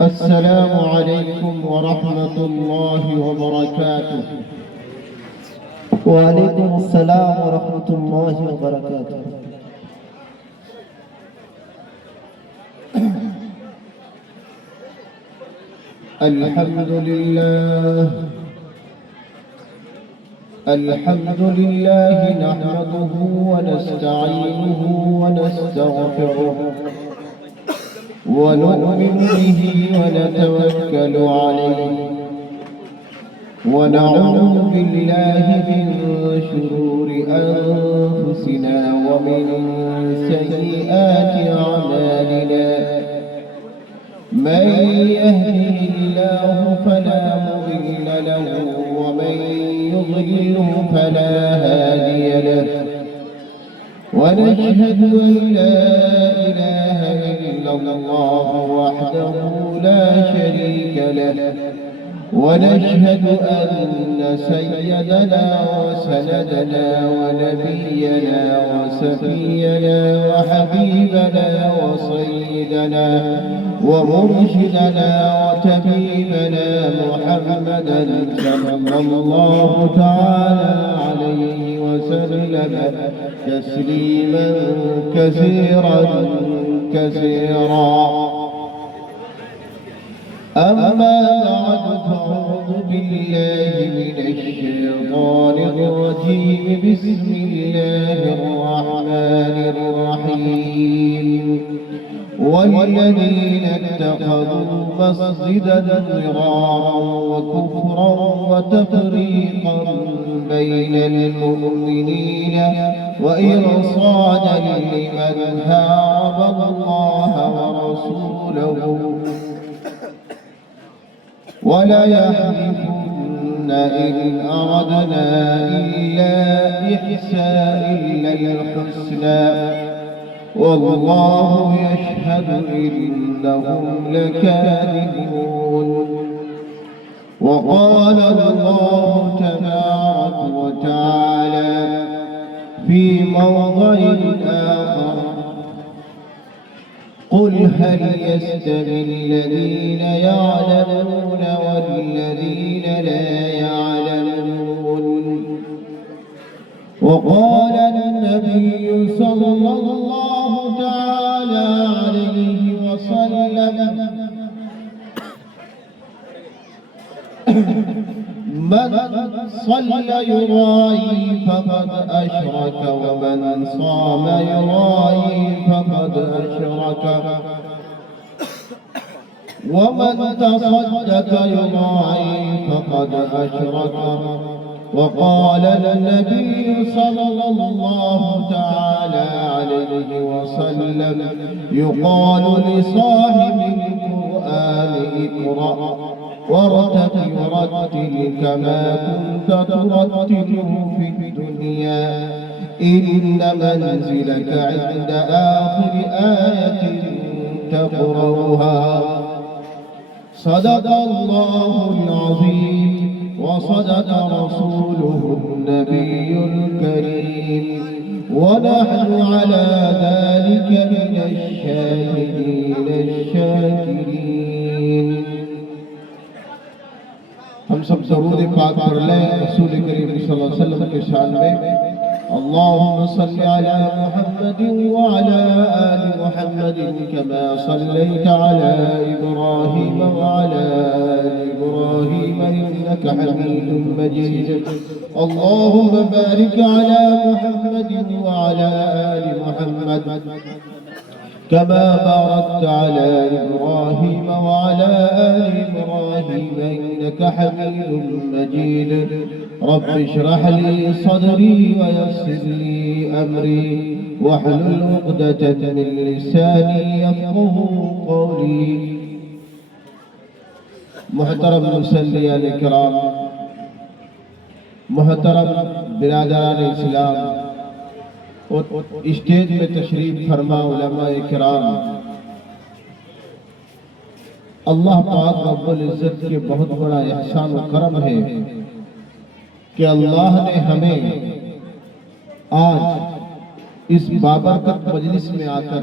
السلام عليكم ورحمة الله وبركاته. وعلیکم السلام ورحمۃ اللہ وبرکاتہ۔ الحمد لله نحمده ونستعينه ونستغفره ونؤمن به ونتوكل عليه ونعوذ بالله من شرور أنفسنا ومن سيئات أعمالنا. من يهده الله فلا مضل له ومن يضلل فلا هادي له. ونشهد أن لا إله إلا الله وحده لا شريك له. ونشهد أن سيدنا وسندنا ونبينا وسفينا وحبيبنا وسيدنا ومرشدنا وتبيبنا محمدا صلى الله تعالى عليه وسلم تسليما كثيرا كثيرا. أما بعد فأعوذ بالله من الشيطان الرجيم. بسم الله الرحمن الرحيم. والذين اتخذوا مسجدا ضرارا وكفرا وتفريقا بين المؤمنين وإرصادا لمن حارب الله ورسوله ولا يحلفن إن أردنا إلا الحسنى والله يشهد إنهم لكاذبون. وقال الله تبارك وتعالى في موضع آخر: قل هل يستوي الذين يعلمون والذين لا يعلمون. وقال النبي صلى الله تعالى عليه وسلم: من صلى يرائي فقد أشرك ومن صام يرائي فقد أشرك ومن تصدق يرائي فقد أشرك. وقال النبي صلى الله تعالى عليه وسلم: يقال لصاحب القرآن اقرأ وارتقي ورتل كما كنت ترتل في الدنيا إن منزلك عند آخر آية تقرأها. صدق الله العظيم وصدق رسوله النبي الكريم ونحن على ذلك من الشاهدين الشاكرين. ہم سب درود پاک پڑھ لیں رسول کریم صلی اللہ علیہ وسلم کے شان میں. اللهم صل على محمد وعلى آل محمد كما صليت على إبراهيم وعلى آل إبراهيم إنك حميد مجيد. اللهم بارك على محمد وعلى آل محمد كما باركت على إبراهيم وعلى آل إبراهيم إنك حميد مجيد. رب اشرح لي صدري ويسر لي أمري واحلل عقدة من لساني يفقهوا قولي. محترم مصلیان کرام، محترم برادران اسلام اور اسٹیج میں تشریف فرما علماء کرام، اللہ پاک رب العزت کے بہت بڑا احسان و کرم ہے کہ اللہ نے ہمیں آج اس بابرکت مجلس میں آ کر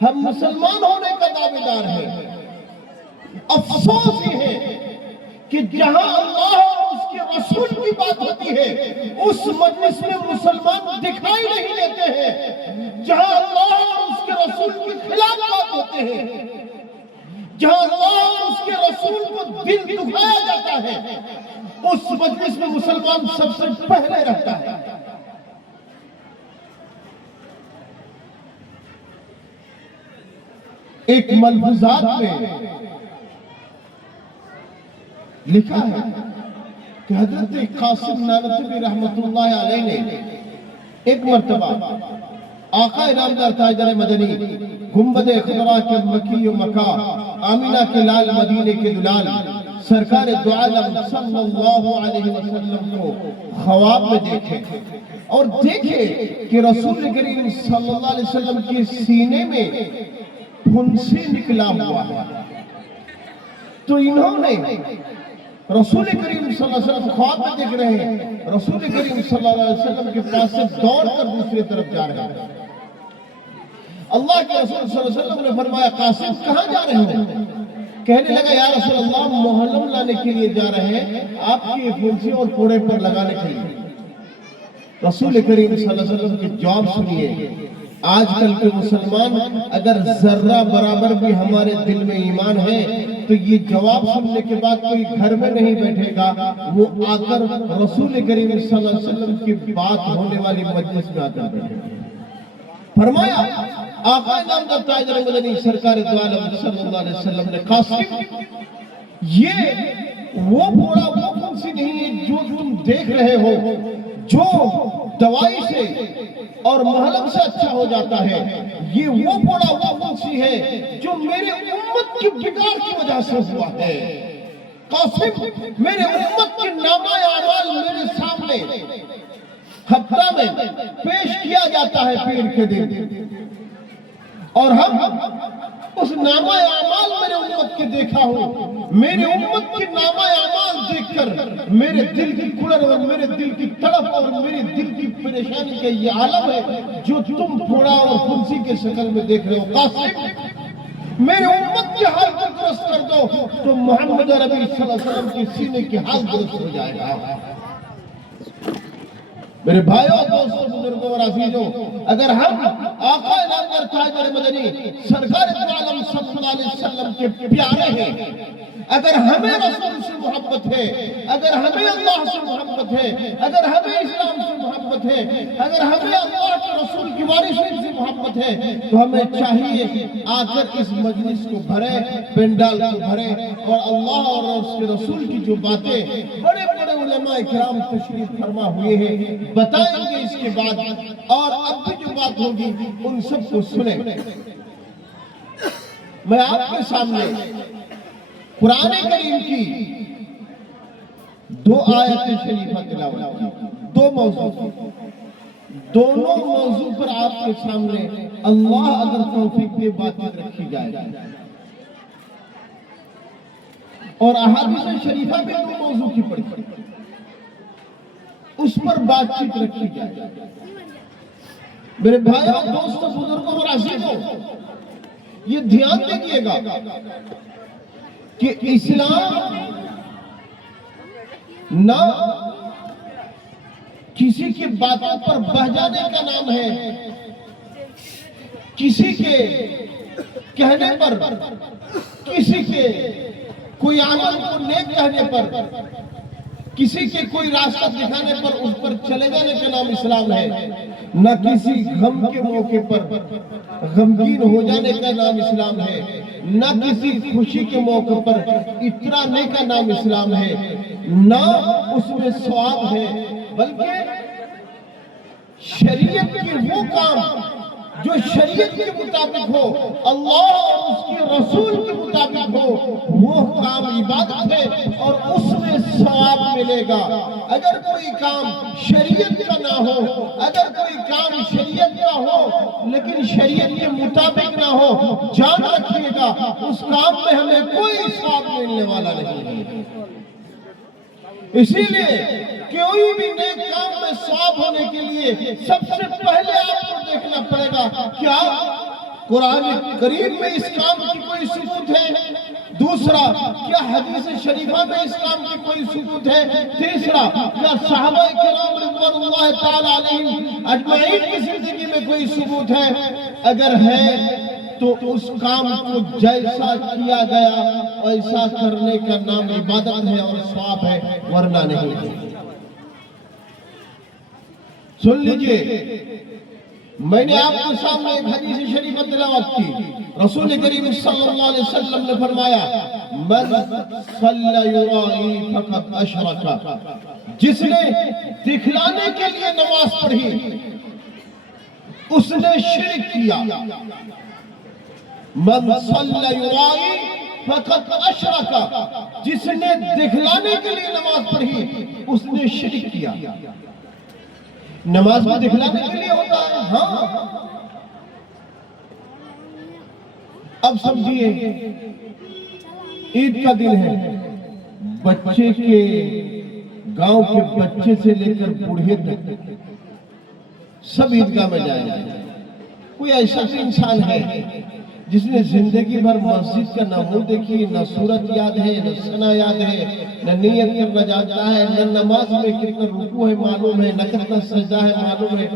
ہم مسلمان ہونے کا دعوے دار ہیں. افسوس یہ ہے کہ جہاں اللہ اور اس کے رسول کی بات ہوتی ہے اس مجلس میں مسلمان دکھائی نہیں دیتے ہیں. جہاں اللہ اور اس کے رسول کے خلاف بات ہوتے ہیں، جہاں اللہ اور اس کے رسول کو دل دکھایا جاتا ہے، اس مجلس میں مسلمان سب سے پہلے رہتا ہے. ایک ملفوظات میں لکھا ہے کہ حضرت قاسم نانوتوی رحمت اللہ علیہ نے ایک مرتبہ آقا نامدار تاجر مدنی گنبد خضرا کے مکی و مکہ آمینہ کے لال مدینے کے دلال سرکار دو عالم صلی اللہ علیہ وسلم کو خواب میں دیکھے اور دیکھے کہ رسول کریم صلی اللہ علیہ وسلم کے سینے میں پھنسی نکلا ہوا ہے. تو انہوں نے رسول کریم صلی اللہ علیہ وسلم خواب میں دیکھ رہے ہیں، رسول کریم صلی اللہ علیہ وسلم کے پاس سے دوڑ کر دوسری طرف جا رہے ہیں. اللہ کے رسول صلی اللہ علیہ وسلم نے فرمایا قاسم کہاں جا رہے ہو؟ کہنے لگا یا رسول اللہ محرم لانے کے لیے جا رہے ہیں آپ کی پھنسی اور کوڑے پر لگانے کے لیے. رسول کریم صلی اللہ علیہ وسلم کے جواب سنیے. آج کل کے مسلمان اگر ذرہ برابر بھی ہمارے دل میں ایمان ہے تو یہ جواب سننے کے بعد کوئی گھر میں نہیں بیٹھے گا، وہ آ کر رسول کریم صلی اللہ علیہ وسلم کی بات ہونے والی مجلس میں آ کر بیٹھے گا. فرمایا آقا نامدار تاجر مدنی سرکار دو عالم صلی اللہ علیہ وسلم نے قاسم یہ وہ پھوڑا وہ پھنسی نہیں ہے جو تم دیکھ رہے ہو، جو دوائی سے اور محلم سے اچھا ہو جاتا ہے. یہ وہ پھوڑا وہ پھنسی ہے جو میرے امت کی بگاڑ کی وجہ سے ہوا ہے. قاسم میرے امت کے نامہ اعمال میرے سامنے ہفتہ میں پیش کیا جاتا ہے پیر کے دن، اور ہم اس نامہ اعمال میرے امت کے دیکھا ہوں. میرے امت کے نامہ اعمال دیکھ کر میرے دل کی کڑر اور میرے دل کی تڑپ اور میرے دل کی پریشانی کا یہ عالم ہے جو تم پھوڑا اور پھنسی کے شکل میں دیکھ رہے ہو. قاسم میرے امت کے حال کو درست کر دو تو محمد عربی صلی اللہ علیہ وسلم کے سینے کے حال درست ہو جائے گا. میرے بھائیوں دوستوں بزرگوں اور عزیزوں، اگر ہم آقا نامدار تاجر مدنی سرکار دو عالم صلی اللہ علیہ وسلم کے پیارے ہیں، اگر ہمیں رسول سے محبت ہے، اگر ہمیں اللہ سے محبت ہے، اگر ہمیں اسلام سے محبت ہے، اگر ہمیں اللہ کے رسول کی وارثین سے محبت ہے تو ہمیں چاہیے آ کر اس مجلس کو بھرے، پنڈال کو بھرے اور اللہ اور اس کے رسول کی جو باتیں بڑے بڑے علماء کرام تشریف فرما ہوئے ہیں بتائیں گے اس کے بعد، اور اب بھی جو بات ہوگی ان سب کو سنیں. میں آپ کے سامنے قرآن کریم کی 2 آیت شریفہ تلاوت کی، 2 موضوع، دونوں موضوع پر آپ کے سامنے اللہ اگر توفیق دے باتیں رکھی جائے، اور احادیث شریفہ بھی 2 موضوع کی پڑھی اس پر بات چیت رکھی جائے. میرے بھائیوں دوستوں بزرگوں اور عزیزوں، یہ دھیان دیجئے گا کہ اسلام نہ کسی کی باتوں پر بہ جانے کا نام ہے، کسی کے کہنے پر، کسی کے کوئی عمل کو نیک کہنے پر، کسی کے کوئی راستہ دکھانے پر اس پر چلے جانے کا نام اسلام ہے. نہ کسی غم کے موقع پر غمگین ہو جانے کا نام اسلام ہے، نہ کسی خوشی کے موقع پر اترانے کا نام اسلام ہے، نہ اس میں ثواب ہے، بلکہ شریعت کے وہ کام جو شریعت کے مطابق ہو، اللہ اور اس کے رسول کے مطابق ہو، وہ کام عبادت ہے اور اس میں ثواب ملے گا. اگر کوئی کام شریعت کا نہ ہو، اگر کوئی کام شریعت کا ہو لیکن شریعت کے مطابق نہ ہو، جان رکھیے گا اس کام میں ہمیں کوئی ثواب ملنے والا نہیں ہے. اسی لیے کوئی بھی نیک کام میں ثواب ہونے کے لیے سب سے پہلے آپ کو دیکھنا پڑے گا کیا قرآن کریم میں اس کام کی کوئی ثبوت ہے؟ دوسرا، کیا حدیث شریفہ میں اس کام کی کوئی ثبوت ہے؟ تیسرا، کیا صحابہ کرام رضوان اللہ تعالی علیہم اجمعین کی زندگی میں کوئی ثبوت ہے؟ اگر ہے تو اس کام کو جیسا کیا گیا ایسا کرنے کا نام عبادت ہے اور ثواب ہے، ورنہ نہیں ہے۔ سن لیجئے، میں نے آپ کے سامنے ایک حدیث شریف تلاوت کی۔ رسول کریم صلی اللہ علیہ وسلم نے فرمایا، من صلی یرائی فقد اشرک، جس نے دکھلانے کے لیے نماز پڑھی اس نے شرک کیا۔ من صلی یرائی فقد اشرک، جس نے دکھلانے کے لیے نماز پڑھی اس نے شرک کیا۔ نماز میں دکھلانے کے لیے ہوتا ہے، ہاں۔ اب سمجھیے، عید کا دن ہے، بچے کے گاؤں کے بچے سے لے کر بوڑھے تک سب عیدگاہ میں جائیں گے۔ کوئی ایسا بھی انسان ہے جس نے زندگی بھر مسجد کا نہ منہ دیکھی، نہ صورت یاد ہے، نہ سنا یاد ہے، نہ نیت کرنا جانتا ہے، نہ نماز میں کتنا رکوع ہے معلوم ہے، نہ کتنا سجدہ ہے معلوم ہے،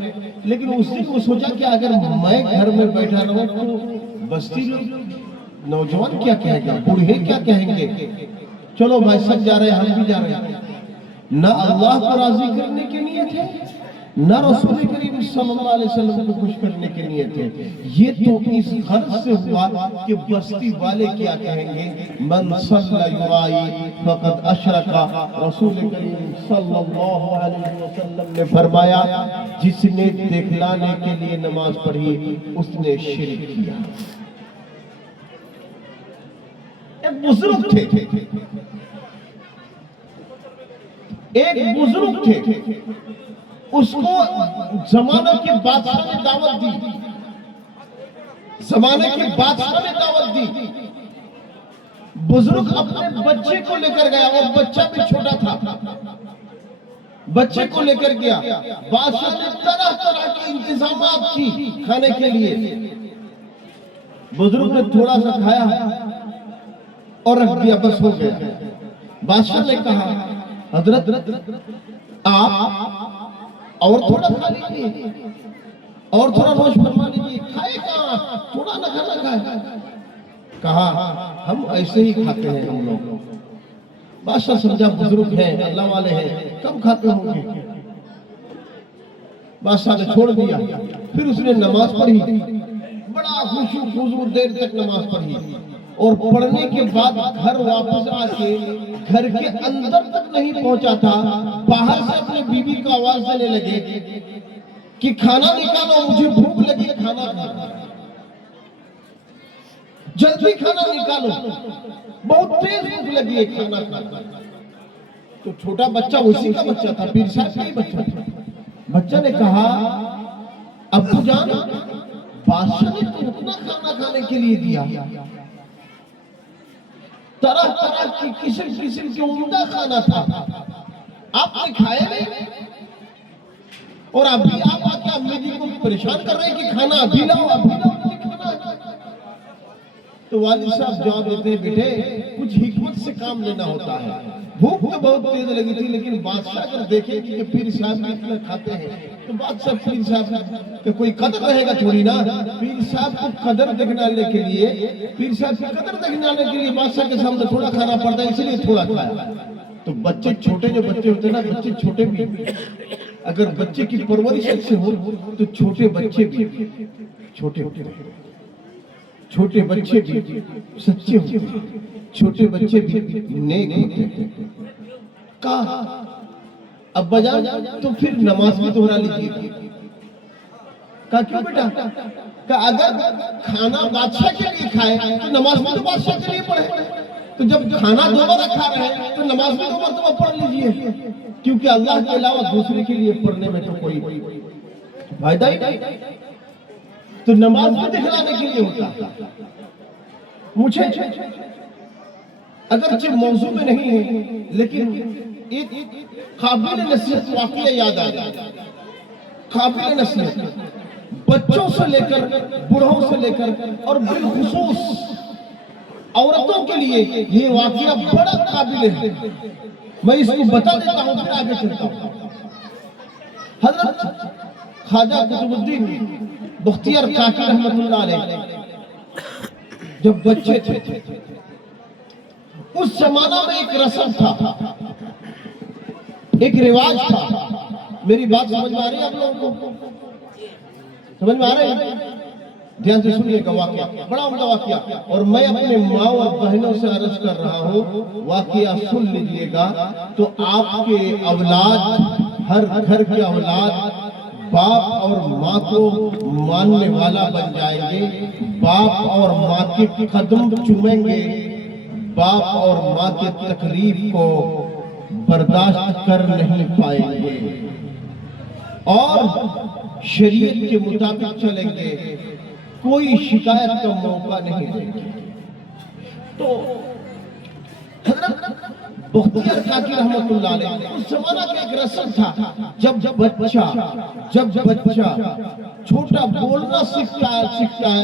لیکن اس دن وہ سوچا کہ اگر میں گھر میں بیٹھا رہوں تو بستی لوگ نوجوان کیا کہیں گا، بوڑھے کیا کہیں گے، چلو بھائی سب جا رہے ہیں، ہم بھی جا رہے ہیں۔ نہ اللہ کو راضی کرنے کی نیت ہے، نہ رسول کریم صلی اللہ علیہ وسلم کو خوش کرنے کی نیت ہے۔ یہ تو اس غرض سے ہوا کہ بستی والے کیا کہیں گے، من صلی یرائی فقد اشرک۔ رسول کریم صلی اللہ علیہ وسلم نے فرمایا، جس نے دکھلانے کے لیے نماز پڑھی اس نے شرک کیا۔ ایک بزرگ تھے، ایک بزرگ تھے، اس کو زمانہ کے بادشاہ نے دعوت دی، زمانے کے بادشاہ نے دعوت دی۔ بزرگ اپنے بچے کو لے کر گیا اور بچہ بھی چھوٹا تھا، بچے کو لے کر گیا۔ بادشاہ نے طرح طرح کے انتظامات کی کھانے کے لیے۔ بزرگ نے تھوڑا سا کھایا اور رکھ دیا، بس ہو گیا۔ بادشاہ نے کہا، حضرت آپ اور تھوڑا کھا لیجیے، اور تھوڑا نوش فرما لیجیے، کھائے کہاں، تھوڑا نہ کھانا کھائے۔ کہا، ہم ایسے ہی کھاتے ہیں ہم لوگ۔ بادشاہ سمجھا بزرگ ہیں، اللہ والے ہیں، کم کھاتے ہوں گے۔ بادشاہ نے چھوڑ دیا۔ پھر اس نے نماز پڑھی، بڑا خشوع خضوع دیر تک نماز پڑھی، اور پڑھنے کے بعد گھر واپس آ کے گھر کے اندر تک نہیں پہنچا تھا، باہر سے اپنے بیوی کو آواز دینے لگے کہ کھانا نکالو، مجھے بھوک لگی، کھانا کھانا، جلدی کھانا نکالو، بہت تیز بھوک لگی ہے، کھانا کھانا۔ تو چھوٹا بچہ اسی کا بچہ تھا، پیر صاحب کا ہی بچہ تھا۔ بچہ نے کہا، ابو جان، بادشاہ نے تو اتنا کھانا کھانے کے لیے دیا، طرح طرح کی قسم قسم کے عمدہ کھانا تھا، آپ نے کھایا نہیں، اور ابھی آپ آ کے امی جی کو پریشان کر رہے ہیں کہ کھانا ابھی لاؤ، ابھی لاؤ، مجھے کھانا ہے۔ تو والد صاحب جواب دیتے ہیں، بیٹے کچھ حکمت سے کام لینا ہوتا ہے۔ بھوک تو بہت تیز لگی تھی، لیکن بادشاہ اگر دیکھے کہ پیر صاحب اتنا کھاتے ہیں تو بادشاہ پیر صاحب کہ کوئی قدر رہے گا تھوڑی نا۔ پیر صاحب کو قدر دکھانے کے لیے، پیر صاحب کی قدر دکھانے کے لیے بادشاہ کے سامنے تھوڑا کھانا پڑتا ہے، اس لیے تھوڑا کھایا۔ تو بچے چھوٹے، جو بچے ہوتے ہیں نا، بچے چھوٹے بھی، اگر بچے کی پرورش اچھی ہو تو چھوٹے بچے بھی چھوٹے ہوتے ہیں، چھوٹے بچے بھی سچے ہوتے ہیں، چھوٹے بچے بھی نیک ہوتے ہیں۔ کہا، ابا جان تو پھر نماز بھی دہرا لیجیے۔ کہا، کیوں بیٹا؟ کہا، اگر کھانا بادشاہ کے لیے کھائے تو نماز بھی تو بادشاہ کے لیے پڑھے، تو جب کھانا دو بار کھا رہے ہیں تو نماز بھی دو مرتبہ پڑھ لیجیے، کیونکہ اللہ کے علاوہ دوسرے کے لیے پڑھنے میں تو کوئی فائدہ ہی نہیں۔ تو نماز بھی دکھلانے کے لیے ہوتا۔ مجھے اگرچہ موضوع میں نہیں ہے، لیکن ایک قابل نصیحت واقعہ یاد آ گیا، قابل نصیحت۔ بچوں سے لے کر بوڑھوں سے لے کر اور بالخصوص عورتوں کے لیے یہ واقعہ بڑا قابل ہے. میں اس کو بتا دیتا ہوں پھر آگے چلتا ہوں. حضرت خواجہ قطب الدین بختیار کاکی رحمت اللہ علیہ جب بچے تھے اس زمانہ میں ایک رسم تھا, ایک رواج تھا. میری بات سمجھ میں آ رہی ہے آپ لوگوں کو؟ سمجھ میں آ رہی ہے؟ دھیان سے سنیے گا واقعہ, بڑا عمدہ واقعہ. اور میں اپنے ماں اور بہنوں سے عرض کر رہا ہوں, واقعہ سن لیجئے گا تو آپ کے اولاد, ہر گھر کے اولاد باپ اور ماں کو ماننے والا بن جائیں گے, باپ اور ماں کے قدم چومیں گے, باپ اور ماں کے تکلیف کو برداشت کر نہیں پائیں گے اور شریعت کے مطابق چلیں گے, کوئی شکایت کا موقع نہیں دیں گے. تو حضرت بختیار کاکی رحمت اللہ علیہ اس زمانہ کا ایک رسم تھا, جب بچہ چھوٹا بولنا سیکھتا ہے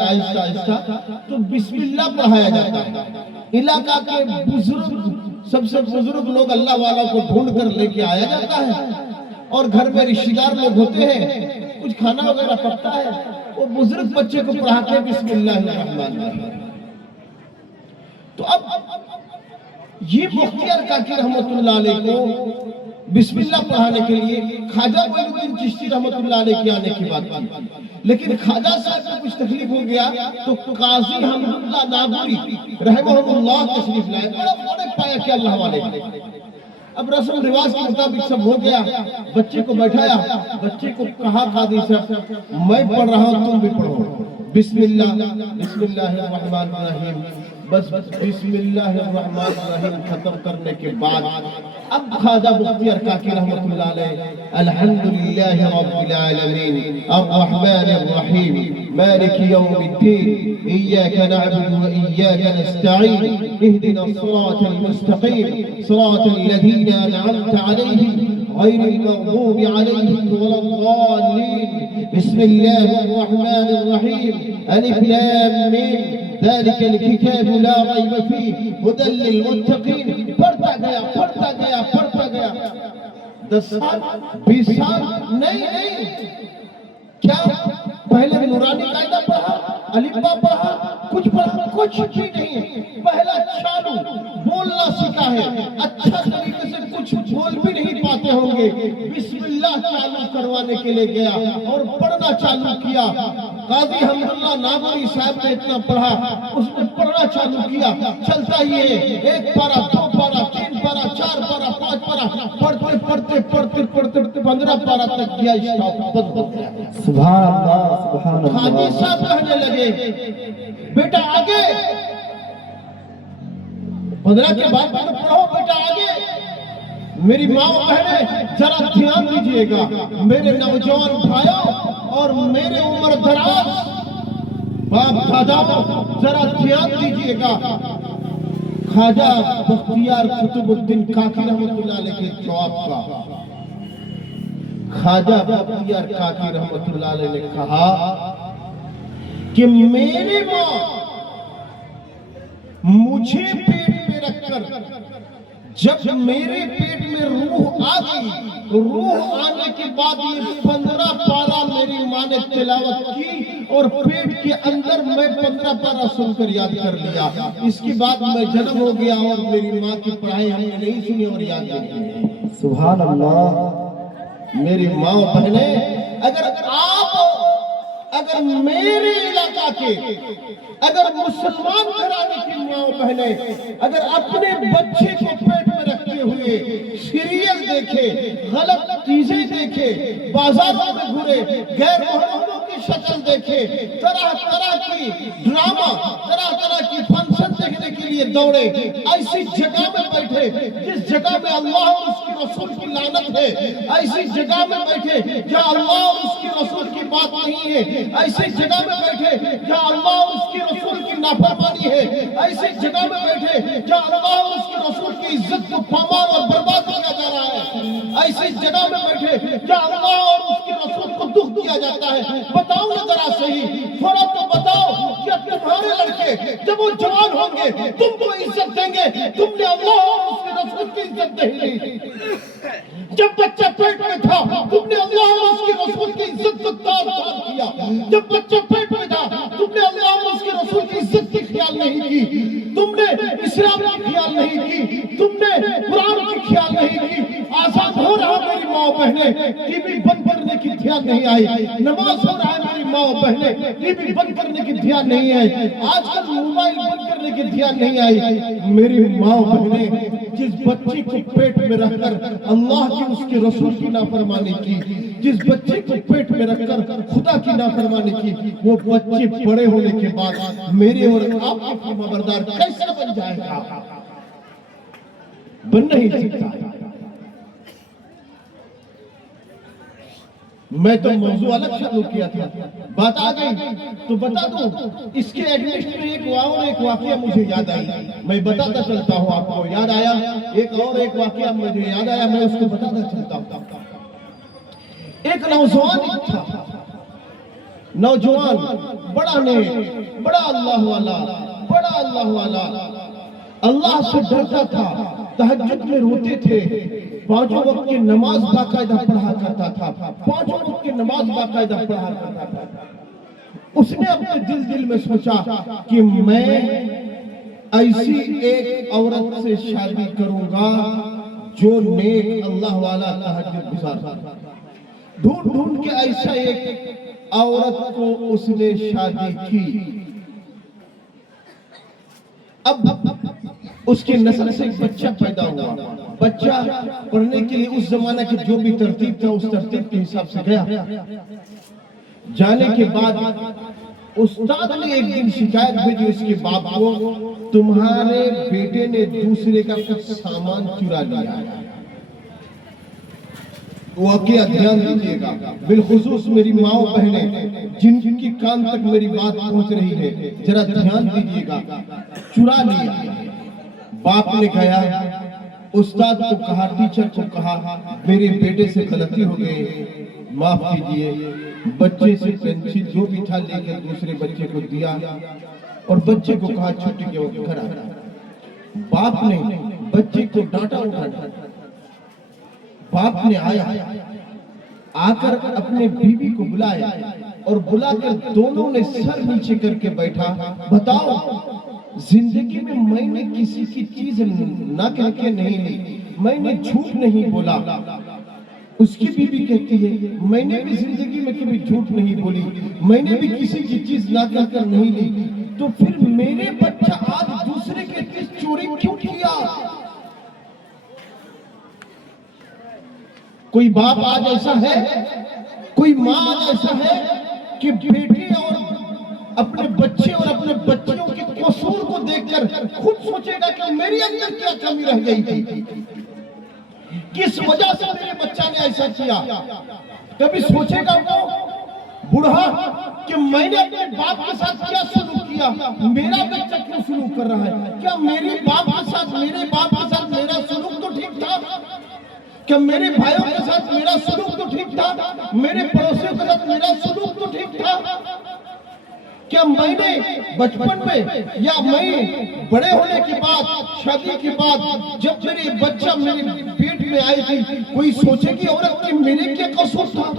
آہستہ آہستہ تو بسم اللہ پڑھایا جاتا ہے. علاقہ کے بزرگ, سب سے بزرگ لوگ اللہ والا کو ڈھونڈ کر لے کے آیا جاتا ہے اور گھر میں رشتہ دار لوگ ہوتے ہیں, کچھ کھانا وغیرہ پکتا ہے, وہ بزرگ بچے کو پڑھاتے ہیں بسم اللہ الرحمن الرحیم. تو اب یہ بختیار کاکی رحمت اللہ علیہ کو بسم اللہ پڑھانے کے لیے خواجہ معین الدین چشتی رحمت اللہ علیہ کے آنے کی بات تھی, لیکن خواجہ صاحب کو کچھ تکلیف ہو گیا تو قاضی حمداللہ ناگوری رحمہ اللہ تشریف لائے. بڑے پایا کہ اللہ والے. اب رسم رواج کے مطابق سب ہو گیا, بچے کو بیٹھایا, بچے کو کہا قاضی صاحب میں پڑھ رہا ہوں تم بھی پڑھو, بسم اللہ الرحمن الرحیم. بس بسم اللہ الرحمن الرحیم ختم کرنے کے بعد اب خواجہ بختیار کاکی رحمت اللہ علیہ الحمدللہ رب العالمین الرحمن الرحیم مالک یوم الدین ایاک نعبد و ایاک نستعین اہدنا الصراط المستقیم صراط الذین انعمت علیہم غیر المغضوب علیہم ولا الضالین بسم اللہ الرحمن الرحیم الف لام میم ذلك الكتاب لا ريب فيه هدى للمتقين. پڑھتا گیا 10 سال 20 سال نہیں کیا پہلے نورانی قاعدہ پڑھا, الف با پڑھا, کچھ بھی نہیں. پہلا چالو بولنا سیکھا ہے, اچھا طریقے سے کچھ بول بھی نہیں پاتے ہوں گے, بسم اللہ چالو کروانے کے لیے گیا اور پڑھنا چالو کیا. قاضی حمداللہ ناگوری صاحب نے اتنا پڑھا, اس نے پڑھنا چالو کیا, چلتا ہی ہے, 1 پارہ 2 پارہ 3 پارہ 4 پارہ 5 پارہ پڑھتے 15 پارہ تک گیا, اسٹاپ بند ہو گیا. سبحان اللہ سبحان اللہ. قاضی صاحب کہنے لگے بیٹا آگے, 15 کے بعد پڑھو بیٹا آگے. میری ماں بہنیں ذرا دھیان دیجئے گا, میرے نوجوان بھائیوں اور میرے عمر دراز باپ داداؤں ذرا دھیان دیجئے گا. خواجہ بختیار قطب الدین کاکی رحمت اللہ علیہ کے جواب کا خواجہ بختیار کاکی رحمت اللہ علیہ نے کہا کہ میری ماں مجھے پیٹ میں رکھ کر جب میرے پیٹ میں روح آ گئی, روح آنے کے بعد یہ 15 پارہ میری ماں نے تلاوت کی اور پیٹ کے اندر میں 15 پارہ سن کر یاد کر لیا. اس کے بعد میں جنم ہو گیا اور میری ماں کی پڑھائی ہم نے نہیں سنی اور یاد نہیں کی. سبحان اللہ. میری ماں بہنیں, اگر میرے علاقہ کے اگر مسلمان گھرانے کی ماں بہنیں اگر اپنے بچے کو پیٹ میں رکھتے ہوئے سیریل دیکھے, غلط چیزیں دیکھے, بازاروں میں گھرے, غیر محرموں کی شکل دیکھے, طرح کی ڈرامہ, طرح کی فنکشن دیکھنے کے لیے دوڑے, ایسی جگہ میں بیٹھے جس جگہ میں اللہ اور اس کی رسول کی لعنت ہے, ایسی جگہ میں بیٹھے جہاں اللہ اور اس کی رسول کی بات نہیں ہے, ایسی جگہ میں بیٹھے جہاں اللہ اور اس کی رسول کی نافرمانی ہے, ایسی جگہ میں بیٹھے جہاں اللہ اور اس کی رسول کی عزت کو پامال اور برباد کیا جا رہا ہے, ایسی جگہ میں بیٹھے جہاں اللہ اور اس کی رسول کو دکھ دیا جاتا ہے. بتاؤ نا گے، جب وہ جوان ہوں گے تم کو عزت دیں گے، تم نے اللہ اور اس کے رسول کی عزت نہیں دی۔ جب بچہ پیٹ میں تھا تم نے اللہ اور اس کے رسول کی عزت کا تار کیا، جب بچہ پیٹ میں تھا تم نے اللہ اور اس کے رسول کی عزت کی خیال نہیں کی، تم نے اسلام کی خیال نہیں کی، تم نے قرآن کی خیال نہیں کی۔ آزاد ہو رہا میری ماں بہنیں، ٹی وی بند کرنے کی دھیان نہیں آئی، نماز ہو رہا ہے میری ماں بہنیں، ٹی وی بند کرنے کی دھیان نہیں آئی، آج کل موبائل بند کرنے کی دھیان نہیں آئی۔ میری ماں بہنیں، جس بچی کو پیٹ میں رکھ کر اللہ کی اس کے رسول کی نافرمانی کی، جس بچے کو پیٹ میں رکھ کر خدا کی نافرمانی کی، وہ بچے بڑے ہونے کے بعد میرے اور آپ کی فرما بردار کیسے بن جائے گا؟ بن نہیں سکتا۔ میں تو موضوع الگ شروع کیا تھا، بات آ گئی تو بتا دوں۔ اس کے اگینسٹ میں ایک واقعہ مجھے یاد آئی، میں بتاتا چلتا ہوں آپ کو۔ یاد آیا ایک واقعہ مجھے یاد آیا، میں اس کو بتاتا چلتا ہوں۔ ایک نوجوان تھا، نوجوان بڑا نیک، بڑا اللہ والا، اللہ سے ڈرتا تھا، تہجد میں روتے تھے، پانچوں وقت کی نماز باقاعدہ پڑھا کرتا تھا، پانچوں وقت کی نماز باقاعدہ پڑھا کرتا تھا۔ اس نے اپنے دل میں سوچا کہ میں ایسی ایک عورت سے شادی کروں گا جو نیک اللہ والا تہجد گزار ہو۔ ڈھونڈ کے ایسا ایک عورت کو اس نے شادی کی۔ اب اس کے نسل سے ایک بچہ پیدا ہوا۔ بچہ پڑھنے کے لیے اس زمانہ کی جو بھی ترتیب تھا اس ترتیب کے حساب سے گیا۔ جانے کے بعد استاد نے ایک دن شکایت بھیجی اس کے باپ کو، تمہارے بیٹے نے دوسرے کا کچھ سامان چرا لیا ہے۔ واقعہ دھیان دیجیے گا، بالخصوص میری ماں بہنیں جن کی کان تک میری بات پہنچ رہی ہے، ذرا دھیان دیجیے گا۔ چرا لیا۔ باپ نے کہا، استاد کو کہا، ٹیچر کو کہا، میرے بیٹے سے غلطی ہو گئی، معاف کیجئے۔ بچے سے پینسل جو بھی تھا لے کر دوسرے بچے کو دیا اور بچے کو کہا چھٹی کے وقت گھر آنا۔ باپ نے بچے کو ڈانٹا اٹھایا۔ باپ نے آ کر اپنے بیوی کو بلایا اور بلا کر دونوں نے سر نیچے کر کے بیٹھا، بتاؤ زندگی میں نے کسی کی چیز نہ کہہ کے نہیں لی، میں نے جھوٹ نہیں بولا۔ اس کی بیوی کہتی ہے، میں نے بھی زندگی میں کبھی جھوٹ نہیں بولی، میں نے بھی کسی کی چیز نہ کہہ کر نہیں لی، تو پھر میرے بچہ آج دوسرے کی چیز چوری کیوں کیا؟ کوئی باپ آج ایسا ہے، کوئی ماں آج ایسا ہے کہ بیٹے اور اپنے بچے اور اپنے بچیوں کے قصور کو دیکھ کر خود سوچے گا کہ میری اندر کیا کمی رہ گئی تھی، کس وجہ سے میرے بچہ نے ایسا کیا؟ کبھی سوچے گا وہ بوڑھا کہ میں نے اپنے باپ کے ساتھ کیا سلوک کیا، میرا بچہ کیوں سلوک کر رہا ہے؟ کیا میرے باپ کے ساتھ میرا سلوک تو ٹھیک تھا؟ کیا میرے بھائیوں کے ساتھ میرا سلوک تو ٹھیک تھا؟ میرے پڑوسیوں کے ساتھ میرا سلوک تو ٹھیک تھا؟ کیا میں نے بچپن میں یا میں بڑے ہونے کے بعد، شادی کے بعد، جب میرے بچہ میرے پیٹ میں آئی تھی، کوئی سوچے گی عورت کہ میرے کیا قصور تھا؟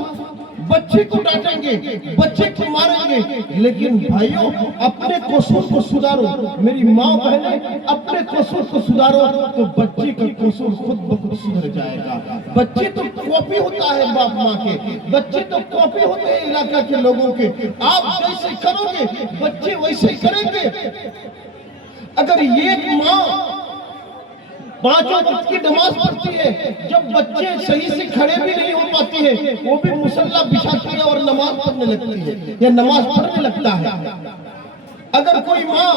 بچے کو ڈانٹیں گے، بچے کو ماریں گے، لیکن بھائیوں اپنے قصور کو سدھارو، میری ماں بہنیں اپنے قصور کو سدھارو تو بچے کا قصور خود بخود سدھر جائے گا۔ بچے تو کاپی ہوتا ہے باپ ماں کے، بچے تو کاپی ہوتے ہیں علاقہ کے لوگوں کے، آپ جیسے کرو گے بچے ویسے کریں گے۔ اگر ایک ماں پانچوں وقت کی نماز پڑھتی ہے، جب بچے صحیح سے کھڑے بھی نہیں ہو پاتی ہے، وہ بھی مصلی بچھاتی ہے اور نماز پڑھنے لگتی ہے یا نماز پڑھنے لگتا ہے۔ اگر کوئی ماں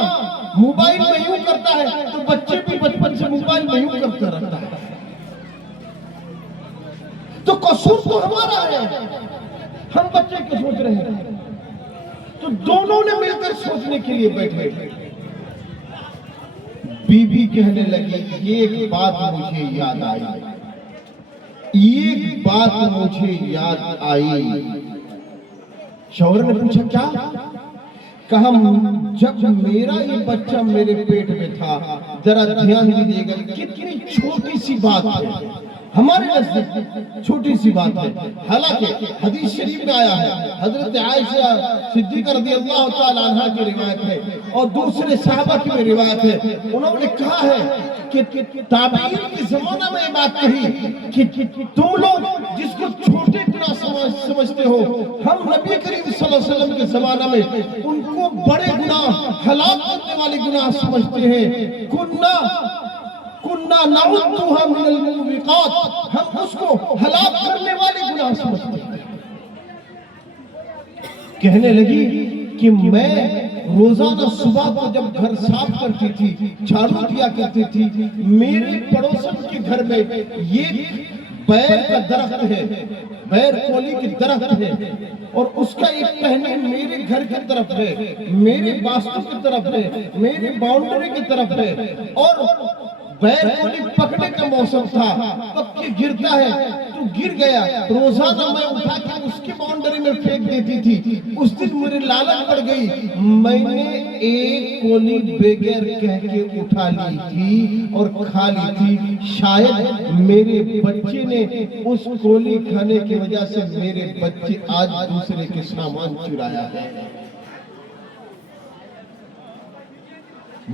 موبائل میں یوں کرتا ہے تو بچے بھی بچپن سے موبائل میں یوں کرتا رہتا ہے۔ تو قصور تو ہمارا ہے، ہم بچے کو سوچ رہے ہیں، تو دونوں نے مل کر سوچنے کے لیے بیٹھے۔ بی بی کہنے لگی، ایک بات مجھے یاد آئی، ایک بات مجھے یاد آئی۔ شوہر نے پوچھا کیا؟ کہا جب میرا یہ بچہ میرے پیٹ میں تھا، ذرا دھیان دیجیے گا کتنی چھوٹی سی بات ہے، ہمارے نزدیک چھوٹی سی بات ہے، حالانکہ حدیث شریف میں آیا ہے، حضرت عائشہ صدیقہ رضی اللہ تعالی عنہ کی روایت ہے اور دوسرے صحابہ کی بھی روایت ہے، انہوں نے کہا ہے کہ تابعین کے زمانہ میں یہ بات کہی کہ تم لوگ جس کو چھوٹے گناہ سمجھتے ہو، ہم نبی کریم صلی اللہ علیہ وسلم کے زمانہ میں ان کو بڑے گناہ، ہلاک کرنے والے گناہ سمجھتے ہیں، کننا نعدها من الموبقات، ہم اس کو ہلاک کرنے والے گناہ سمجھتے ہیں۔ کہنے لگی کہ میں روزانہ صبح کو جب گھر صاف کرتی تھی، جھاڑو دیا کرتی تھی، میرے پڑوسن کے گھر میں یہ بیر کا درخت ہے، بیر کولی کی درخت ہے اور اس کا ایک ٹہنی میرے گھر کی طرف ہے، میرے باستوں کی طرف ہے، میری باؤنڈری کی طرف ہے، اور بیر کولی پکڑنے کا موسم تھا، پکی گرتا ہے تو گر گیا، روزانہ میں اٹھا کے اس کی باؤنڈری میں پھینک دیتی تھی۔ اس دن میرے لالچ پڑ گئی، میں نے ایک کولی بغیر کہہ کے اٹھا لی تھی اور کھا لی تھی، شاید میرے بچے نے اس کولی کھانے کی وجہ سے میرے بچے آج دوسرے کے سامان چرایا ہے۔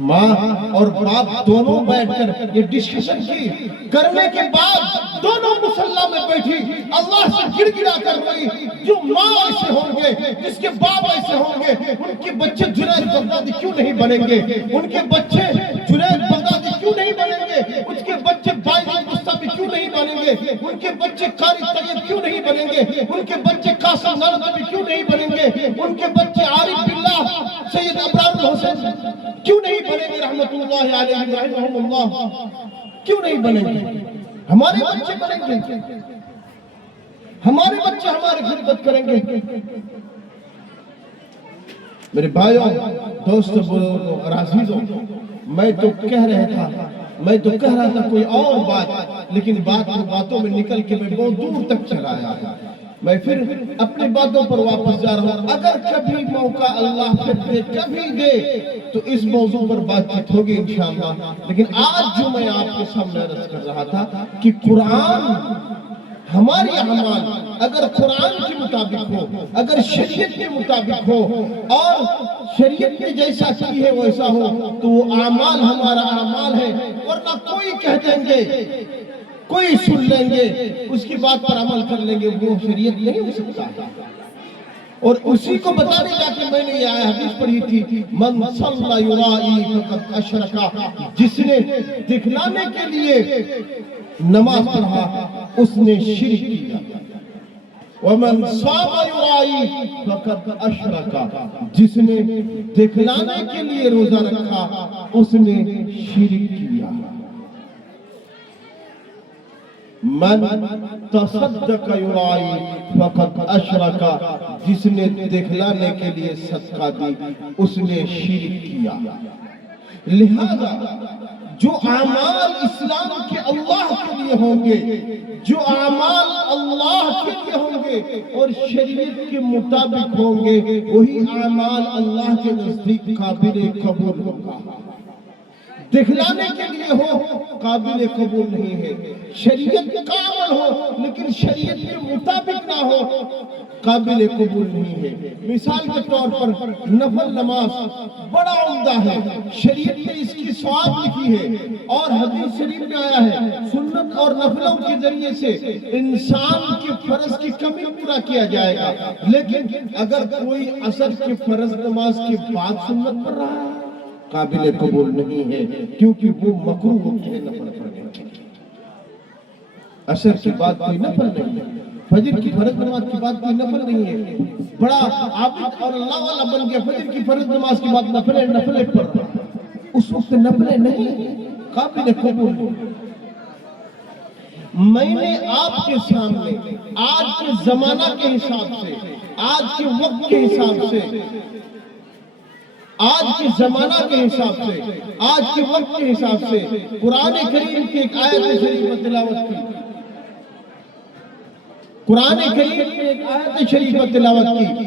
ماں اور باپ دونوں بیٹھ کر یہ ڈسکشن کی، کرنے کے بعد دونوں مصلی میں بیٹھی، اللہ سے گر گرا کر روئی، جو ماں ایسے ہوں گے، جس کے باپ ایسے ہوں گے، ان کے بچے جنید بغدادی کیوں نہیں بنیں گے؟ ان کے بچے جنید بغدادی کیوں نہیں بنیں گے؟ ان کے بچے بائی مصطفی کیوں نہیں بنیں گے؟ ان کے بچے قاری طیب کیوں نہیں بنیں گے؟ ان کے بچے قاسم نانوتوی کیوں نہیں بنیں گے؟ ان کے بچے عارف باللہ سید ابرار الحسین کیوں نہیں بنیں گے رحمت اللہ علیہ رحمہ اللہ؟ کیوں نہیں بنیں گے؟ ہمارے بچے بنیں گے، ہمارے بچے ہماری خدمت کریں گے۔ میرے بھائیوں، دوستوں، بزرگوں اور عزیزوں، میں تو کہہ رہا تھا کوئی اور بات، لیکن باتوں میں نکل کے میں بہت دور تک چلا آیا۔ میں پھر اپنی باتوں پر واپس جا رہا ہوں، اگر کبھی موقع اللہ پھر دے، کبھی دے تو اس موضوع پر بات چیت ہوگی انشاءاللہ۔ لیکن آج جو میں آپ کے سامنے عرض کر رہا تھا کہ قرآن، ہماری اعمال اگر قرآن کے مطابق ہو، اگر شریعت کے مطابق ہو اور شریعت نے جیسا کی ہے ویسا ہو تو وہ اعمال ہمارا اعمال ہے، ورنہ کوئی کہہ دیں گے، کوئی سن لیں گے، اس کی بات پر عمل کر لیں گے، وہ شریعت نہیں ہو سکتا۔ اور اسی کو بتانے جا کے میں نے یہ حدیث پڑھی تھی، من صلی یرائی فقد اشرکا، جس نے دکھلانے کے لیے نماز پڑھا اس نے شرک کیا، ومن صام یرائی فقد اشرکا، جس نے دکھلانے کے لیے روزہ رکھا اس نے شرک کیا۔ من تصدق یرائی فقد اشرکا، جس نے دکھلانے کے لیے صدقہ دی اس نے شرک کیا۔ لہذا جو اعمال اسلام کے اللہ کے لیے ہوں گے، جو اعمال اللہ کے لیے ہوں گے اور شریعت کے مطابق ہوں گے، وہی اعمال اللہ کے نزدیک قابل قبول ہوگا۔ دکھلانے کے لیے ہو قابل قبول نہیں ہے، شریعت کا عمل ہو لیکن شریعت کے مطابق نہ ہو قابل قبول نہیں ہے۔ مثال کے طور پر نفل نماز بڑا عمدہ ہے، شریعت نے اس کی ثواب لکھی ہے اور حدیث شریف میں آیا ہے سنت اور نفلوں کے ذریعے سے انسان کے فرض کی کمی پورا کیا جائے گا، لیکن اگر کوئی عصر کے فرض نماز کے بعد سنت پڑھ رہا ہے قابل قبول نہیں ہے، کیونکہ وہ مکروہ وقت ہے نفل پڑھنے کے۔ عصر کے بعد کوئی نفل نہیں ہے، فجر کی فرض نماز کے بعد کوئی نفل نہیں ہے۔ بڑا عابد اور اللہ والا بن گیا، فجر کی فرض نماز کے بعد نفلیں پڑھ رہا ہے، اس وقت نفلیں نہیں، قابل قبول نہیں۔ میں نے آپ کے سامنے آج کے زمانہ کے حساب سے، آج کے وقت کے حساب سے، آج کے زمانہ کے حساب سے، آج کے وقت کے حساب سے قرآن کریم کی ایک آیت شریف تلاوت کی، قرآن کریم کی ایک آیت شریف تلاوت کی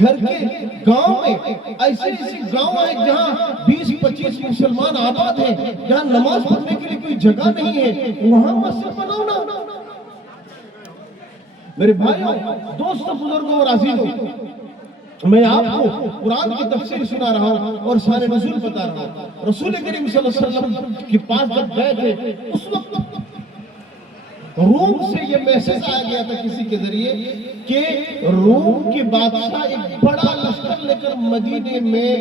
گھر کے گاؤں میں ایسے ایسے گاؤں ہیں جہاں 20-25 مسلمان آباد ہیں، جہاں نماز پڑھنے کے لیے کوئی جگہ نہیں ہے، وہاں مسجد بناؤ نا۔ میرے بھائیوں، دوستوں، بزرگوں اور عزیزوں، میں آپ کو قرآن کی تفسیر سنا رہا ہوں اور شان نزول بتا رہا ہوں۔ رسول کریم صلی اللہ علیہ وسلم کے پاس جب گئے تھے، اس وقت روم سے یہ میسج آیا گیا تھا کسی کے ذریعے کہ روم کے بادشاہ ایک بڑا لشکر لے کر مدینے میں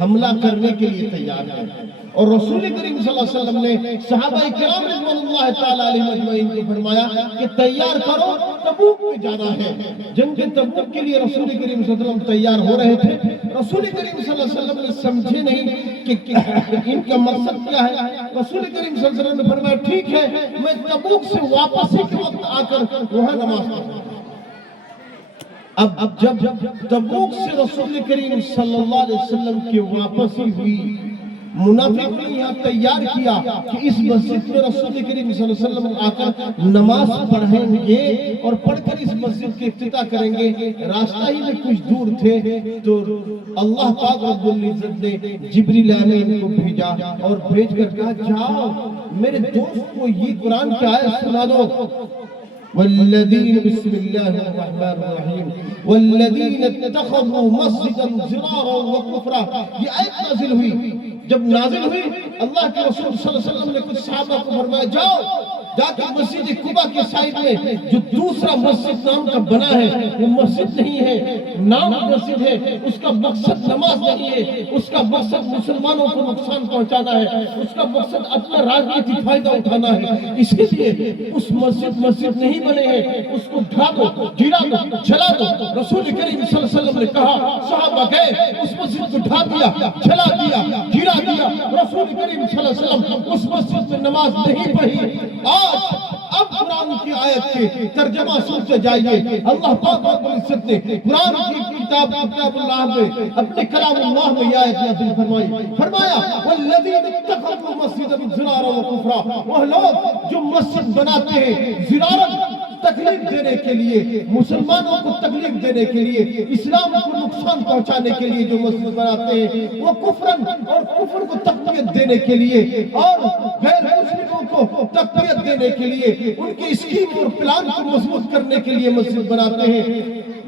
حملہ کرنے کے لیے تیار ہے، اور رسول کریم صلی اللہ علیہ وسلم نے صحابہ کرام رضوان اللہ تعالی علیہم اجمعین کو فرمایا کہ تیار کرو، تبوک میں جانا ہے۔ جنگ تبوک کے لیے رسول کریم صلی اللہ علیہ وسلم تیار ہو رہے تھے۔ رسول کریم صلی اللہ علیہ وسلم نے سمجھے نہیں کہ ان کا مقصد کیا ہے۔ رسول کریم صلی اللہ علیہ وسلم نے فرمایا ٹھیک ہے، میں تبوک سے واپسی کے وقت آ کر وہاں نماز پڑھوں۔ اب جب تبوک سے رسول کریم صلی اللہ علیہ وسلم کی واپسی ہوئی، منافق نے یہاں تیار کیا کہ اس مسجد میں رسول کریم صلی اللہ علیہ وسلم آ کر نماز پڑھیں گے اور پڑھ کر اس مسجد کے افتتاح کریں گے۔ راستہ ہی میں کچھ دور تھے تو اللہ پاک رب العزت نے جبریل امین کو بھیجا اور بھیج کر کہا جاؤ میرے دوست کو یہ قرآن کی آیت سنا دو، والذین بسم اللہ الرحمن الرحیم والذین اتخذوا مسجدا ضرارا وکفرا، یہ آیت نازل ہوئی۔ جب نازل ہوئی، اللہ کے رسول صلی اللہ علیہ وسلم نے کچھ صحابہ کو فرمایا جاؤ جا کے مسجد قباء کے سائڈ میں جو دوسرا مسجد نام کا بنا ہے وہ مسجد نہیں ہے، نام مسجد ہے، اس کا مقصد نماز نہیں ہے، اس کا مقصد مسلمانوں کو نقصان پہنچانا ہے، اس کا مقصد اپنا راجنیتی فائدہ اٹھانا ہے۔ اس کے لیے اس مسجد نہیں بنے ہیں، اس کو ڈھا دو، گرا دو، جلا دو۔ رسول کریم صلی اللہ علیہ وسلم نے کہا، صحابہ گئے اس مسجد کو ڈھا دیا، جلا دیا، گرا دیا۔ رسول کریم صلی اللہ علیہ وسلم اس مسجد میں نماز نہیں پڑھی۔ اب قرآن کی آیت کے ترجمہ سنتے جائیے۔ اللہ پاک رب العزت نے قرآن کی کتاب اللہ میں اپنے کلام اللہ میں یہ آیت نازل فرمایا والذین اتخذوا مسجدا ضرارا وکفرا، وہ لوگ جو مسجد بناتے ہیں زرارت، تکلیف دینے کے لیے، مسلمانوں کو تکلیف دینے کے لیے، اسلام کو نقصان پہنچانے کے لیے جو مسجد بناتے ہیں، وہ کفرن اور کفر کو تقویت دینے کے لیے اور غیر مسلموں کو تقویت دینے کے لیے، ان کی اسکیم اور پلان کو مضبوط کرنے کے لیے مسجد بناتے ہیں۔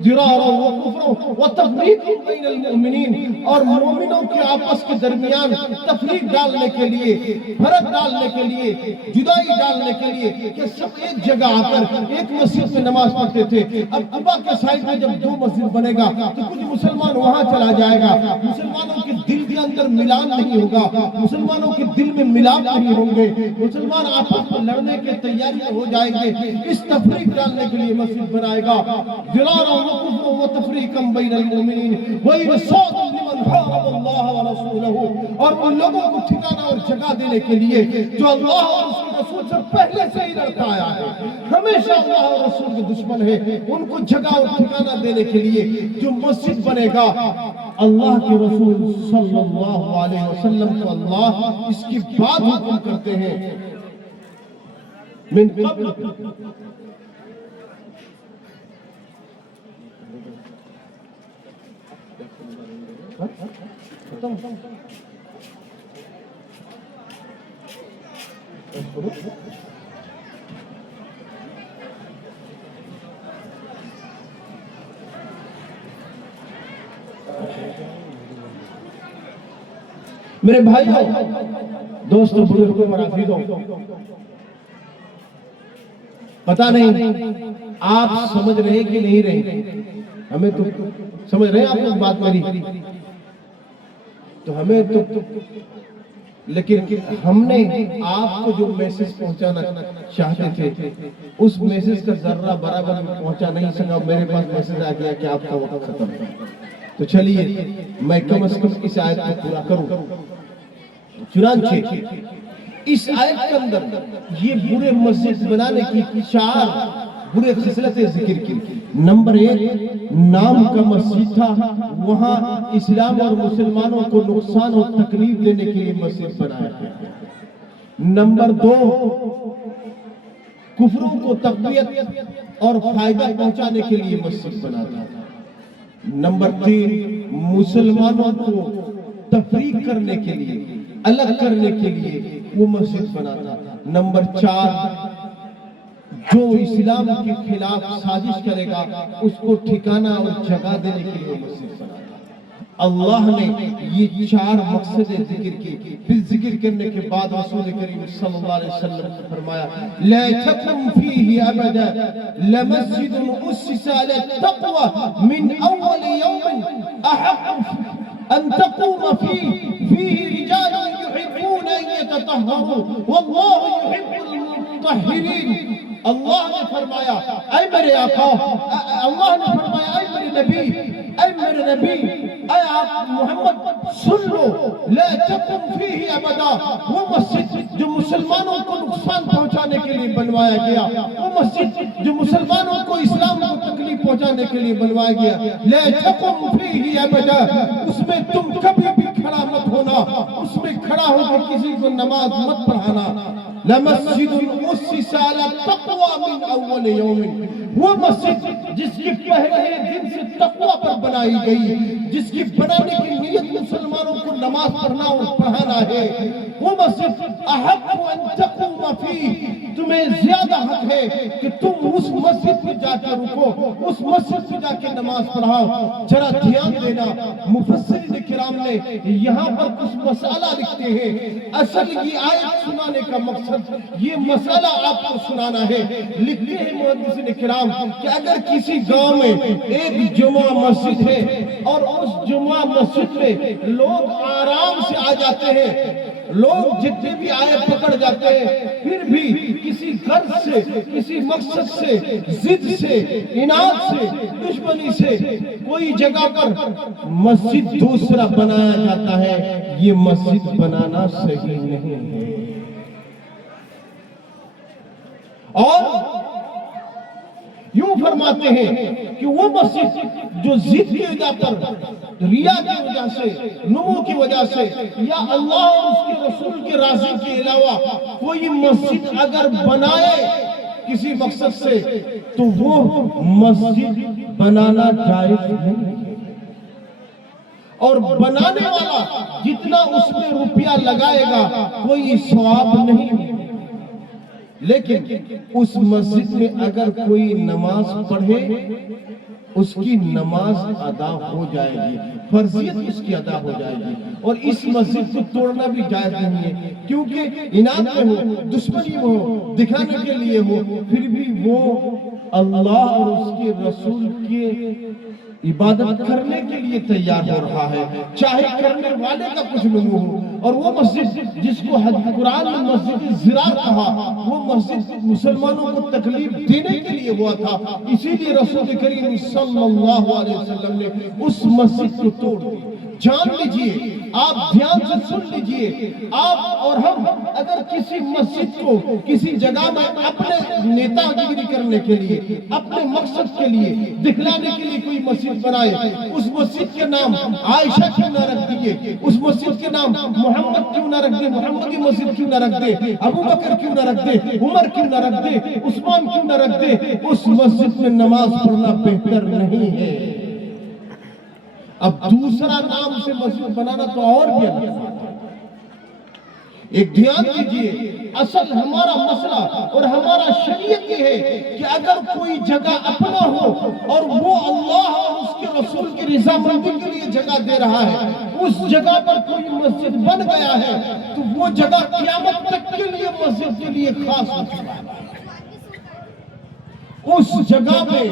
ضرارا وکفرا وتفریق بین المؤمنین، اور مومنوں کے آپس کے درمیان تفریق ڈالنے کے لیے، فرق ڈالنے کے لیے، جدائی ڈالنے کے لیے کہ سب ایک جگہ آ کر ایک مسجد میں نماز پڑھتے تھے۔ اب قباء کے سائڈ میں جب 2 مسجد بنے گا تو کچھ مسلمان وہاں چلا جائے گا، مسلمانوں کے دل کے اندر ملان نہیں ہوگا، مسلمانوں کے دل میں ملاپ نہیں ہوں گے، مسلمان آپس میں لڑنے کے تیاری ہو جائیں گے۔ اس تفریق ڈالنے کے لیے مسجد بنائے گا۔ ضرارا وکفرا وتفریقا بین المؤمنین وارصادا لمن حارب اللہ ورسولہ، اور ان لوگوں کو ٹھکانہ اور جگہ دینے کے لیے جو اللہ اور اس کے رسول سے پہلے سے ہی لڑتا آیا ہے، ہمیشہ اللہ اور رسول کے دشمن ہے، ان کو جگہ اور ٹھکانہ دینے کے لیے جو مسجد بنے گا، اللہ کے رسول صلی اللہ علیہ وسلم کو اللہ اس کی بات حکم کرتے ہیں من قبل میرے بھائیوں، دوستوں، بزرگوں اور عزیزوں، پتہ نہیں آپ سمجھ رہے کہ نہیں رہے، ہمیں تو سمجھ رہے ہیں آپ لوگ بات میری، تو ہمیں تو، لیکن ہم نے آپ کو جو میسج پہنچانا چاہتے تھے اس میسج کا ذرہ برابر پہنچا نہیں سکا۔ میرے پاس میسج آ گیا کہ آپ کا وقت ختم ہے، تو چلیے میں کم از کم اس آیت کو پورا کروں۔ چنانچہ اس آیت کے اندر یہ برے مسجد بنانے کی 4 برے خصلتیں ذکر کی۔ نمبر 1، نام کا مسجد تھا، وہاں اسلام اور مسلمانوں کو نقصان اور تکلیف دینے کے لیے مسجد بنایا گیا۔ نمبر 2، کفروں کو تقویت اور فائدہ پہنچانے کے لیے مسجد بنا تھا۔ نمبر 3 مسلمانوں کو تفریق کرنے کے لیے، الگ کرنے کے لیے وہ مسجد بناتا۔ نمبر 4 جو اسلام کے خلاف سازش کرے گا اس کو ٹھکانہ اور جگہ دینے کے لیے وہ مسجد بناتا۔ اللہ نے یہ 4 مقصد ذکر کی، پھر ذکر کرنے کے بعد رسول کریم صلی اللہ علیہ وسلم نے فرمایا لا تقم فيه ابدا لمسجد اسس على التقوى من اول يوم احق ان تقوم فيه رجال يحبون ان يتطهروا والله يحب المطهرين۔ اللہ نے فرمایا اے میرے آقا، اللہ نے فرمایا اے میرے نبی، اے آپ محمد سن لو، لا تقم فيه ابدا، وہ مسجد جو مسلمانوں کو نقصان پہنچانے کے لیے بنوایا گیا، وہ مسجد جو مسلمانوں کو اسلام کو تکلیف پہنچانے کے لیے بنوایا گیا، لا تقم فيه ابدا، اس میں تم کبھی بھی کھڑا مت ہونا، اس میں کھڑا ہو کے کسی کو نماز مت پڑھانا۔ لمسجد اسس على التقوى من اول يوم، وہ مسجد جس کی پہلے دن سے تقوی پر بنائی گئی، جس کی بنانے کی نیت مسلمانوں کو نماز پڑھنا اور پڑھانا ہے، وہ مسجد احق ان تقوم فيه، تمہیں زیادہ حق ہے کہ تم اس مسجد میں جا کے رکو، اس مسجد میں جا کے نماز پڑھاؤ۔ ذرا دھیان دینا، مفسرین کرام نے یہاں پر کچھ مسئلہ لکھتے ہیں، اصل یہ آیت سنانے کا مقصد یہ مسئلہ آپ کو سنانا ہے۔ لکھتے ہیں محدثین کرام کہ اگر کسی گاؤں میں ایک جمعہ مسجد ہے اور اس جمعہ مسجد میں لوگ آرام سے آ جاتے ہیں، لوگ جتنے بھی آئے پکڑ جاتے ہیں، پھر بھی کسی غرض سے، کسی مقصد سے، ضد سے، عناد سے، دشمنی سے کوئی جگہ پر مسجد دوسرا بنایا جاتا ہے، یہ مسجد بنانا صحیح نہیں ہے۔ اور یوں فرماتے ہیں کہ وہ مسجد جو ضد کی وجہ پر، ریا کی وجہ سے، نمو کی وجہ سے، یا اللہ اور اس کے رسول کے راضی کے علاوہ کوئی مسجد اگر بنائے کسی مقصد سے تو وہ مسجد بنانا جائز نہیں، اور بنانے والا جتنا اس میں روپیہ لگائے گا کوئی ثواب نہیں۔ لیکن اس مسجد میں اگر کوئی نماز پڑھے اس کی نماز ادا ہو جائے گی، فرضیت اس کی ادا ہو جائے گی، اور اس مسجد کو توڑنا بھی جائز نہیں ہے، کیونکہ انعام میں ہو، دشمنی میں ہو، دکھانے کے لیے ہو، پھر بھی وہ اللہ اور اس کے رسول کے عبادت کرنے کے لیے تیار ہو رہا ہے، چاہے کرنے والے کا کچھ نمو ہو۔ اور وہ مسجد جس کو قرآن میں مسجد زرار کہا، وہ مسجد مسلمانوں کو تکلیف دینے کے لیے ہوا تھا، اسی لیے رسول کریم صلی اللہ علیہ وسلم نے اس مسجد کو توڑ دیا۔ جان لیجئے، آپ دھیان سے سن لیجئے، آپ اور ہم اگر کسی مسجد کو کسی جگہ میں اپنے نیتا گیری کرنے کے لیے، اپنے مقصد کے لیے، دکھلانے کے لیے کوئی مسجد بنائے، اس مسجد کے نام عائشہ کیوں نہ رکھ دیے، اس مسجد کے نام محمد کیوں نہ رکھ دے، محمدی مسجد کیوں نہ رکھ دے، ابو بکر کیوں نہ رکھ دے، عمر کیوں نہ رکھ دے، عثمان کیوں نہ رکھ دے، اس مسجد میں نماز پڑھنا بہتر نہیں ہے۔ اب دوسرا نام سے مسجد بنانا تو اور بھی الگ بات ہے۔ ایک دھیان دیجئے، اصل ہمارا مسئلہ اور ہمارا شریعت یہ ہے کہ اگر کوئی جگہ اپنا ہو اور وہ اللہ اور اس کے رسول کی رضامندی کے لیے جگہ دے رہا ہے، اس جگہ پر کوئی مسجد بن گیا ہے تو وہ جگہ قیامت تک کے لیے مسجد کے لیے خاص ہو چکا ہے۔ اس جگہ میں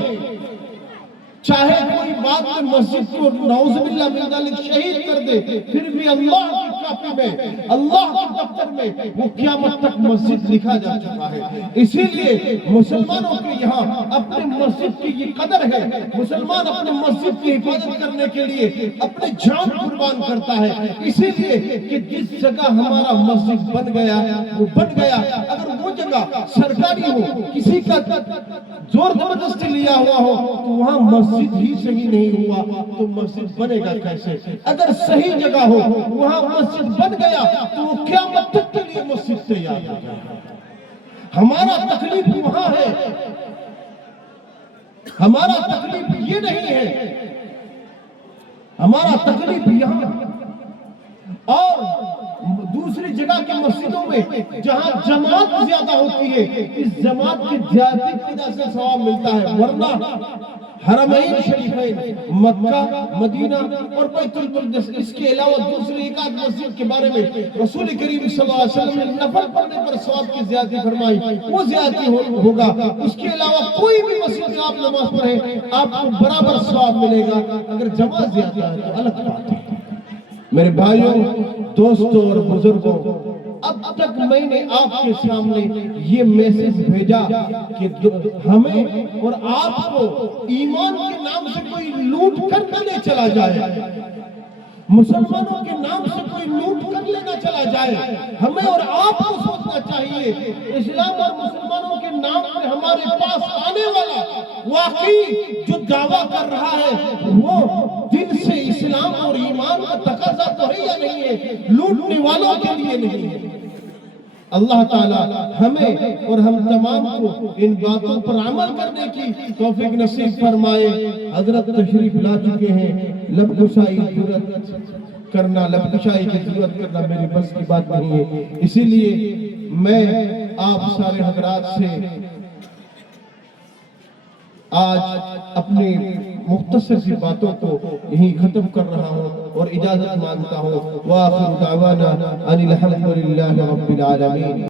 چاہے کوئی بعد میں مسجد کو نعوذ باللہ من ذالک شہید کر دے، پھر بھی اللہ کی کاپی میں، اللہ کے دفتر میں وہ قیامت تک مسجد لکھا جا چکا ہے۔ اسی لیے مسلمانوں کے یہاں اپنے مسجد کی یہ قدر ہے، مسلمان اپنے مسجد کی حفاظت کرنے کے لیے اپنے جان قربان کرتا ہے، اسی لیے کہ جس جگہ ہمارا مسجد بن گیا وہ بن گیا، اگر وہ جگہ سرکاری ہو، کسی کا زور زبردستی لیا ہوا ہو تو وہاں مسجد ہی صحیح نہیں ہوا تو مسجد بنے گا کیسے؟ اگر صحیح جگہ ہو وہاں مسجد بن گیا تو وہ قیامت تک کے لیے مسجد تیار ہو جائے گا۔ ہمارا تکلیف وہاں ہے، ہمارا تکلیف یہ نہیں ہے ہمارا تکلیف یہاں اور دوسری جگہ کی مسجدوں میں جہاں جماعت زیادہ ہوتی ہے، اس جماعت کی زیادتی کی وجہ سے ثواب ملتا ہے، ورنہ حرمین شریفین مکہ، مدینہ اور بیت المقدس، اس کے علاوہ دوسری ایک آدھ مسجد کے بارے میں رسول کریم صلی اللہ علیہ وسلم نے نفل پڑھنے پر ثواب کی زیادتی فرمائی، وہ زیادتی ہوگا۔ اس کے علاوہ کوئی بھی مسجد میں آپ نماز پڑھیں آپ کو برابر ثواب ملے گا، اگر جماعت زیادہ ہے تو الگ بات ہے۔ میرے بھائیوں، دوستوں اور بزرگوں، اب تک میں نے آپ کے سامنے یہ میسج بھیجا کہ ہمیں اور آپ کو ایمان کے نام سے کوئی لوٹ کر نہ لے چلا جائے، مسلمانوں کے نام سے کوئی لوٹ کر لینا چلا جائے۔ ہمیں اور آپ کو سوچنا چاہیے اسلام اور مسلمانوں کے نام پہ ہمارے پاس آنے والا واقعی جو دعویٰ کر رہا ہے وہ دل سے اسلام اور ایمان کا تقاضا تو ہے یا نہیں ہے، لوٹنے والوں کے لیے نہیں ہے۔ اللہ تعالیٰ ہمیں اور ہم تمام کو ان باتوں پر عمل کرنے کی توفیق نصیب فرمائے۔ حضرت تشریف لا چکے ہیں، لب گشائی کرنا میری بس کی بات نہیں ہے، اسی لیے میں آپ سارے حضرات سے آج اپنی مختصر سی باتوں کو یہیں ختم کر رہا ہوں اور اجازت مانگتا ہوں۔ وآخر دعوانا ان الحمد للہ رب العالمین۔